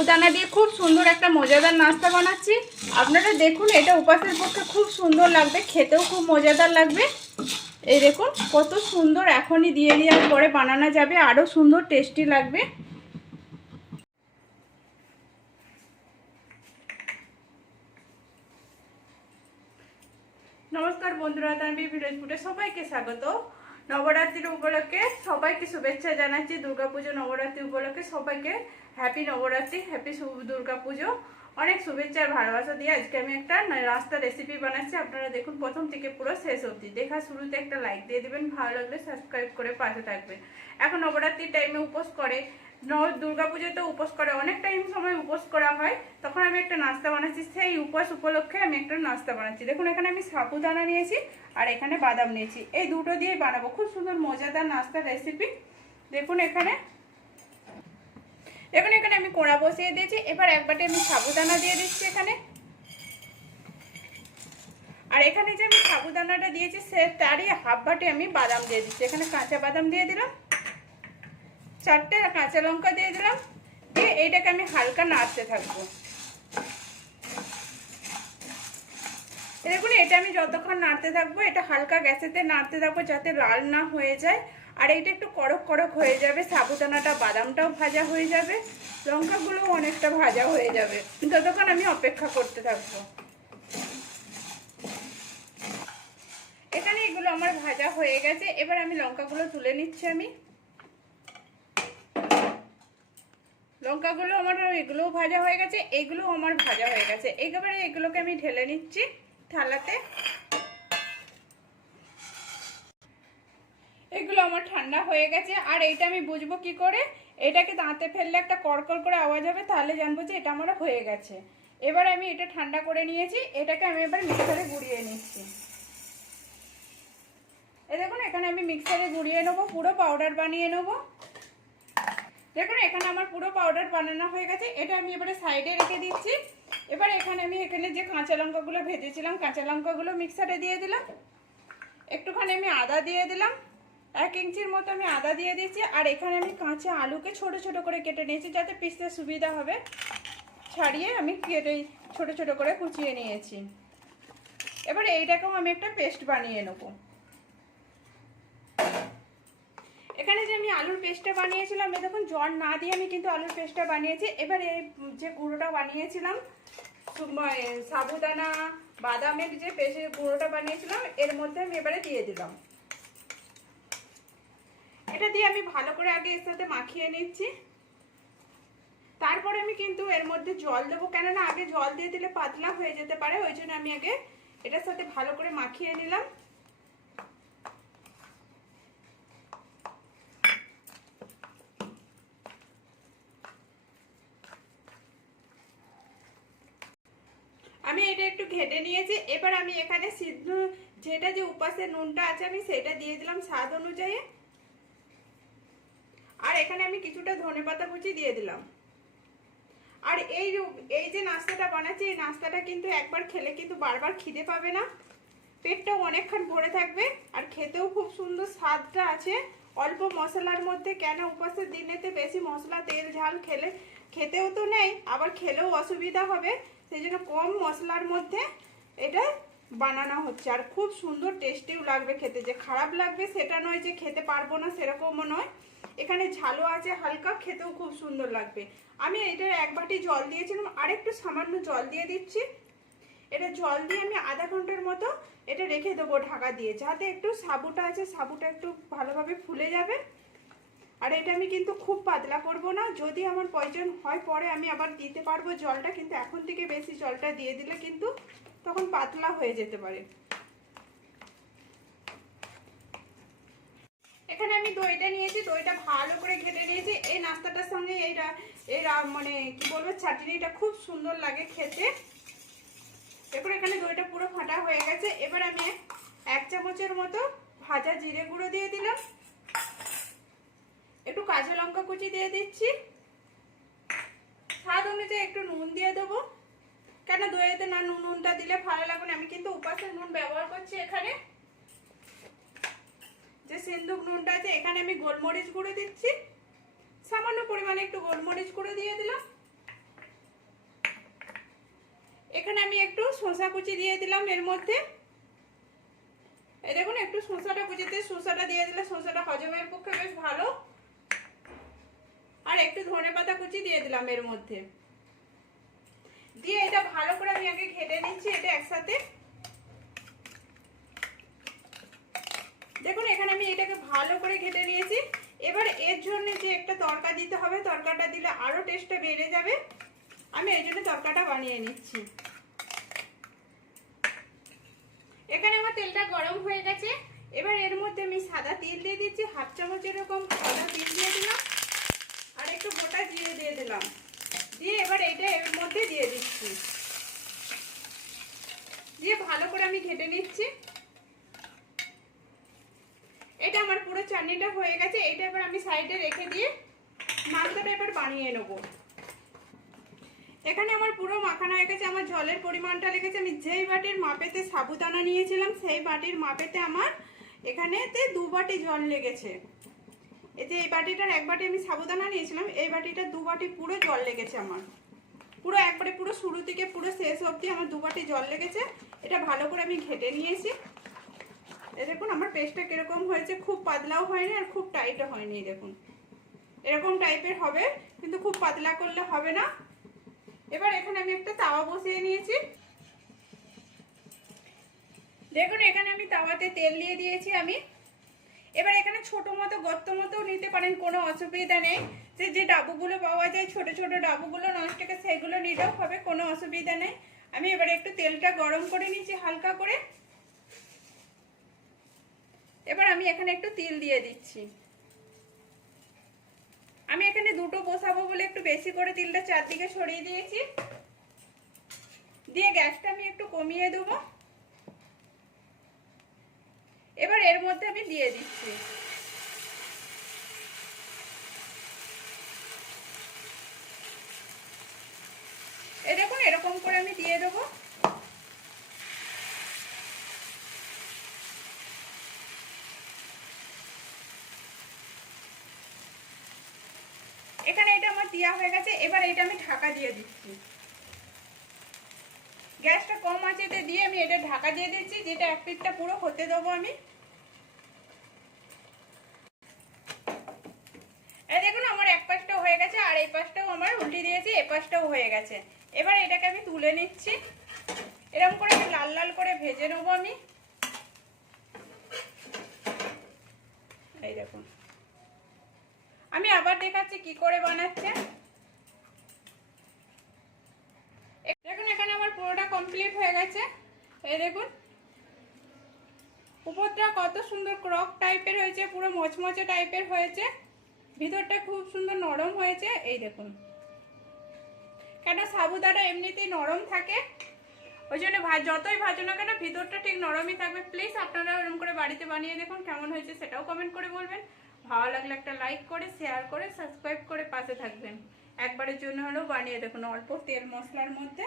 সাবুদানা দিয়ে খুব সুন্দর একটা মজাদার নাস্তা বানাচ্ছি। আপনারা দেখুন, এটা উপাসের পক্ষে খুব সুন্দর লাগবে, খেতেও খুব মজাদার লাগবে। এই দেখুন, কত সুন্দর এখনই দিয়ে দেওয়ার পরে বানানো যাবে, আরও সুন্দর টেস্টি লাগবে। নমস্কার বন্ধুরা তানবি ভিলেজপুরে সবাইকে স্বাগত। নবরাত্রির উপলক্ষে সবাইকে শুভেচ্ছা জানাচ্ছি, দুর্গাপুজো নবরাত্রি উপলক্ষে সবাইকে হ্যাপি নবরাত্রি হ্যাপি দুর্গাপুজো। অনেক শুভেচ্ছা আর ভালোবাসা দিয়ে আজকে আমি একটা রাস্তা রেসিপি বানাচ্ছি। আপনারা দেখুন, প্রথম থেকে পুরো শেষ অবধি। দেখা, শুরুতে একটা লাইক দিয়ে দেবেন, ভালো লাগলে সাবস্ক্রাইব করে পাশে থাকবেন। এখন নবরাত্রির টাইমে উপোস করে। দুর্গাপুজোতে উপোস করে, অনেক টাইম সময় উপোস করা হয়। তখন আমি একটা নাস্তা বানাচ্ছি, সেই উপোস উপলক্ষে আমি একটা নাস্তা বানাচ্ছি। দেখুন, এখানে আমি সাবুদানা নিয়েছি আর এখানে বাদাম নিয়েছি। এই দুটো দিয়েই বানাবো, খুব সুন্দর, মজাদার নাস্তার রেসিপি দেখুন এখানে। দেখুন এখানে আমি কোড়া বসিয়ে দিয়েছি। এবার একবারটি আমি সাবুদানা দিয়ে দিচ্ছি এখানে। আর এখানে যে আমি সাবুদানাটা দিয়েছি, সে তারই হাফ বাটি আমি বাদাম দিয়ে দিচ্ছি। এখানে কাঁচা বাদাম দিয়ে দিলাম। চারটে কাঁচা লঙ্কা দিয়ে দিলাম, দিয়ে এইটাকে আমি হালকা নাড়তে থাকব। দেখুন, এটা আমি যতক্ষণ নাড়তে থাকব, এটা হালকা গ্যাসেতে নাড়তে থাকব যাতে লাল না হয়ে যায়। আর এইটা একটু কড়ক কড়ক হয়ে যাবে, সাবুদানাটা বাদামটাও ভাজা হয়ে যাবে, লঙ্কাগুলোও অনেকটা ভাজা হয়ে যাবে। ততক্ষণ আমি অপেক্ষা করতে থাকব। এখানে এগুলো আমার ভাজা হয়ে গেছে, এবার আমি লঙ্কাগুলো তুলে নিচ্ছি আমি। লঙ্কাগুলো আমার এগুলোও ভাজা হয়ে গেছে, এগুলো আমার ভাজা হয়ে গেছে। একেবারে এগুলোকে আমি ঢেলে নিচ্ছি থালাতে। এগুলো আমার ঠান্ডা হয়ে গেছে, আর এইটা আমি বুঝব কি করে? এটাকে দাঁতে ফেললে একটা কড়কড় করে আওয়াজ হবে, তাহলে জানব যে এটা আমার হয়ে গেছে। এবার আমি এটা ঠান্ডা করে নিয়েছি, এটাকে আমি এবার মিক্সারে গুঁড়িয়ে নিচ্ছি। এ দেখুন, এখানে আমি মিক্সারে গুঁড়িয়ে নেব, পুরো পাউডার বানিয়ে নেব। দেখুন, এখানে আমার পুরো পাউডার বানানো হয়ে গেছে। এটা আমি এবারে সাইডে রেখে দিচ্ছি। এবার এখানে আমি এখানে যে কাঁচা লঙ্কাগুলো ভেজেছিলাম, কাঁচা লঙ্কাগুলো মিক্সারে দিয়ে দিলাম। একটুখানি আমি আদা দিয়ে দিলাম। এক ইঞ্চির মতো আমি আদা দিয়ে দিচ্ছি আর এখানে আমি কাঁচা আলুকে ছোট ছোট করে কেটে নিয়েছি, যাতে পিসতে সুবিধা হবে। ছাড়িয়ে আমি কেটে ছোট ছোট করে কুচিয়ে নিয়েছি। এবার এইটাকেও আমি একটা পেস্ট বানিয়ে নেব। এখানে যে আমি আলুর পেস্টটা বানিয়েছিলাম, এ দেখুন, জল না দিয়ে আমি কিন্তু আলুর পেস্টটা বানিয়েছি। এবার এই যে গুঁড়োটা বানিয়েছিলাম সাবুদানা, বাদামের যে পেস্টের গুঁড়োটা বানিয়েছিলাম, এর মধ্যে আমি এবারে দিয়ে দিলাম। এটা দিয়ে আমি ভালো করে আগে এর সাথে মাখিয়ে নিচ্ছি। তারপরে আমি কিন্তু এর মধ্যে জল দেবো, কেননা আগে জল দিয়ে দিলে পাতলা হয়ে যেতে পারে, ওই জন্য আমি আগে এটার সাথে ভালো করে মাখিয়ে নিলাম। আমি এটা একটু ঘেটে নিয়েছি। এবার আমি এখানে সিদ্ধ যেটা যে উপাসের নুনটা আছে, আমি সেটা দিয়ে দিলাম স্বাদ অনুযায়ী। আর এখানে আমি কিছুটা ধনে পাতা কুচি দিয়ে দিলাম। আর এই এই যে নাস্তাটা বানাচ্ছি, এই নাস্তাটা কিন্তু একবার খেলে কিন্তু বারবার খিদে পাবে না। পেটটাও অনেকক্ষণ ভরে থাকবে আর খেতেও খুব সুন্দর স্বাদটা আছে। অল্প মশলার মধ্যে কেন উপাসের দিনেতে বেশি মশলা, তেল, ঝাল খেলে, খেতেও তো নেই, আবার খেলেও অসুবিধা হবে। সেই জন্য কম মশলার মধ্যে এটা বানানো হচ্ছে। আর খুব সুন্দর টেস্টিও লাগবে খেতে। যে খারাপ লাগবে সেটা নয় যে খেতে পারব না সেরকমও নয়। এখানে ঝালও আছে, হালকা খেতেও খুব সুন্দর লাগবে। আমি এটা এক বাটি জল দিয়েছিলাম, আরেকটু সামান্য জল দিয়ে দিচ্ছি। এটা জল দিয়ে আমি আধা ঘণ্টার মতো এটা রেখে দেবো ঢাকা দিয়ে, যাতে একটু সাবুটা আছে, সাবুটা একটু ভালোভাবে ফুলে যাবে। আর এটা আমি কিন্তু খুব পাতলা করব না। যদি আমার প্রয়োজন হয়, পরে আমি আবার দিতে পারব জলটা, কিন্তু এখন থেকে বেশি জলটা দিয়ে দিলে কিন্তু তখন পাতলা হয়ে যেতে পারে। এখানে আমি দইটা নিয়েছি, দইটা ভালো করে ঘেটে নিয়েছি। এই নাস্তাটার সঙ্গে এইটা এই মানে কি বলব, চাটনিটা খুব সুন্দর লাগে খেতে। এরপর এখানে দইটা পুরো ফাটা হয়ে গেছে। এবার আমি এক চামচের মতো ভাজা জিরে গুঁড়ো দিয়ে দিলাম। কাঁচা লঙ্কা কুচি দিয়ে দিচ্ছি। স্বাদ অনুযায়ী একটু নুন দিয়ে দেবো। কেন দইয়েতে না নুন, নুনটা দিলে ভালো লাগবে না। আমি কিন্তু উপাসের নুন ব্যবহার করছি এখানে। যে সিন্দুক নুনটা আছে, এখানে আমি গোলমরিচ গুঁড়ো দিচ্ছি। সামান্য পরিমাণে একটু গোলমরিচ গুঁড়ো দিয়ে দিলাম। এখানে আমি একটু শসা কুচি দিয়ে দিলাম এর মধ্যে। এই দেখুন, একটু শসাটা কুচিতে, শসাটা দিয়ে দিলে শসাটা হজমের পক্ষে বেশ ভালো। ধনে পাতা কুচি দিয়ে দিলাম এর মধ্যে। দিয়ে এটা ভালো করে আমি আগে ঘেটে নিচ্ছি, এটা একসাথে। দেখুন, এখানে আমি এটাকে ভালো করে ঘেটে নিয়েছি। এবার এর জন্য যে একটা তরকা দিতে হবে, তরকাটা দিলে আরও টেস্টটা বেড়ে যাবে। আমি এই জন্য তরকাটা বানিয়ে নিচ্ছি। এখানে আমার তেলটা গরম হয়ে গেছে। এবার এর মধ্যে আমি সাদা তিল দিয়ে দিচ্ছি, হাফ চামচ এরকম সাদা তিল দিয়ে দিলাম। একটু গোটা জিরে দিয়ে দিলাম। দিয়ে এবার এটা এর মধ্যে দিয়ে দিচ্ছি। দিয়ে ভালো করে আমি ঘেটে নিচ্ছি। এটা আমার পুরো চাটনিটা হয়ে গেছে। এটা এবার আমি সাইডে রেখে দিয়ে নাস্তাটা এবার বানিয়ে নেব। এখানে আমার পুরো মাখানো হয়ে গেছে। আমার জলের পরিমাণটা লেগেছে। আমি যেই বাটির মাপেতে সাবুদানা নিয়েছিলাম, সেই বাটির মাপেতে আমার এখানেতে দু বাটি জল লেগেছে। এতে এই বাটিটার এক বাটি আমি সাবুদানা নিয়েছিলাম, এই বাটিটা দু বাটি পুরো জল লেগেছে আমার। পুরো একবারে পুরো শুরু থেকে পুরো শেষ অবধি আমার দু বাটি জল লেগেছে। এটা ভালো করে আমি ঘেটে নিয়েছি। এ দেখুন, আমার পেস্টটা কীরকম হয়েছে, খুব পাতলাও হয়নি আর খুব টাইটও হয়নি দেখুন। এরকম টাইপের হবে, কিন্তু খুব পাতলা করলে হবে না। এবার এখানে আমি একটা তাওয়া বসিয়ে নিয়েছি। দেখুন, এখানে আমি তাওয়াতে তেল দিয়ে দিয়েছি আমি। এবার এখানে ছোট মতো, গর্ত মতো নিতে পারেন, কোনো অসুবিধা নেই। যে যে ডাবুগুলো পাওয়া যায়, ছোট ছোট ডাবুগুলো নষ্টকে সেগুলো নিলেও হবে, কোনো অসুবিধা নেই। আমি এবারে একটু তেলটা গরম করে নিচ্ছি, হালকা করে। এবার আমি এখানে একটু তিল দিয়ে দিচ্ছি। আমি এখানে দুটো বসাবো বলে একটু বেশি করে তিলটা চারদিকে সরিয়ে দিয়েছি। দিয়ে গ্যাসটা আমি একটু কমিয়ে দেবো। এবার এর মধ্যে আমি দিয়ে দিচ্ছি। এই দেখুন, এরকম করে আমি দিয়ে দেবো। এখানে এটা আমার দেওয়া হয়ে গেছে, এবার এটা আমি ঢাকা দিয়ে দিচ্ছি। গ্যাসটা কম আঁচেতে দিয়ে আমি এটা ঢাকা দিয়ে দিচ্ছি, যেটা এক পিঠটা পুরো হতে দেবো আমি এই দেখুন আমার এক পাশটাও হয়ে গেছে আর এই পাশটাও আমার উল্টে দিয়েছি এই পাশটাও হয়ে গেছে। এবার এটাকে আমি তুলে নিচ্ছি। এরকম করে লাল লাল করে ভেজে নেব আমি। এই দেখুন। আমি আবার দেখাচ্ছি কি করে বানাচ্ছে। দেখুন, এখানে আমার পুরোটা কমপ্লিট হয়ে গেছে। এই দেখুন। উপরটা কত সুন্দর ক্রক টাইপের হয়েছে, পুরো মচমচে টাইপের হয়েছে। ভিতরটা খুব সুন্দর নরম হয়েছে। এই দেখুন। কেন সাবুদানা এমনিতেই নরম থাকে? ওই জন্য যতই ভাজো না কেন ভিতরটা ঠিক নরমই থাকবে। প্লিজ আপনারা ওরকম করে বাড়িতে বানিয়ে দেখুন কেমন হয়েছে সেটাও কমেন্ট করে বলবেন। ভালো লাগলে একটা লাইক করে শেয়ার করে সাবস্ক্রাইব করে পাশে থাকবেন। একবারের জন্য হলেও বানিয়ে দেখুন অল্প তেল মশলার মধ্যে।